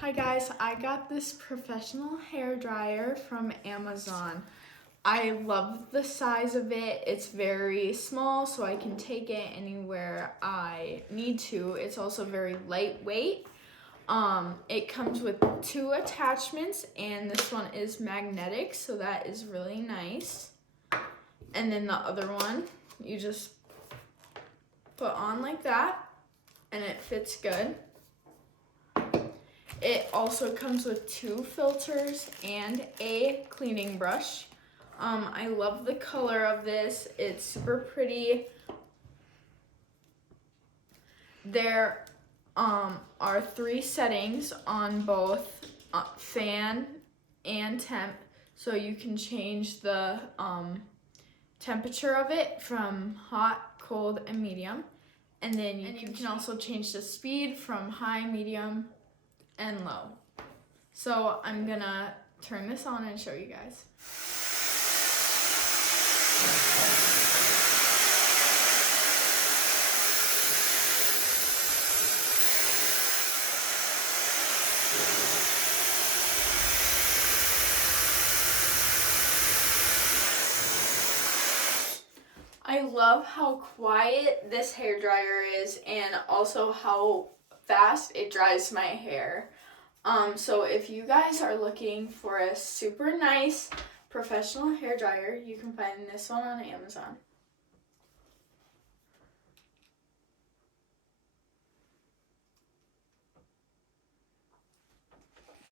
Hi guys, I got this professional hair dryer from Amazon. I love the size of it. It's very small so I can take it anywhere I need to. It's also very lightweight. It comes with 2 attachments and this one is magnetic, so that is really nice. And then the other one, you just put on like that and it fits good. It also comes with 2 filters and a cleaning brush. I love the color of this. It's super pretty. There are 3 settings on both fan and temp, so you can change the temperature of it from hot, cold, and medium. And then you can also change the speed from high, medium, and low. So I'm gonna turn this on and show you guys. I love how quiet this hair dryer is and also how fast it dries my hair. So if you guys are looking for a super nice professional hair dryer, you can find this one on Amazon.